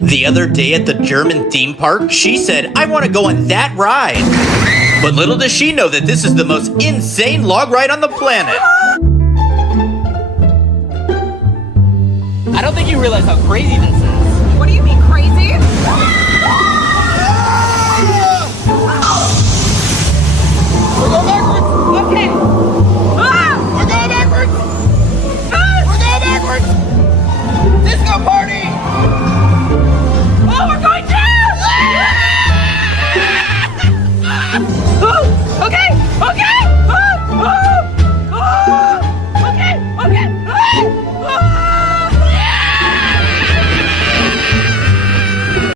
The other day at the German theme park, she said, "I want to go on that ride." But little does she know that this is the most insane log ride on the planet. I don't think you realize how crazy this is. What do you mean crazy? We're going back.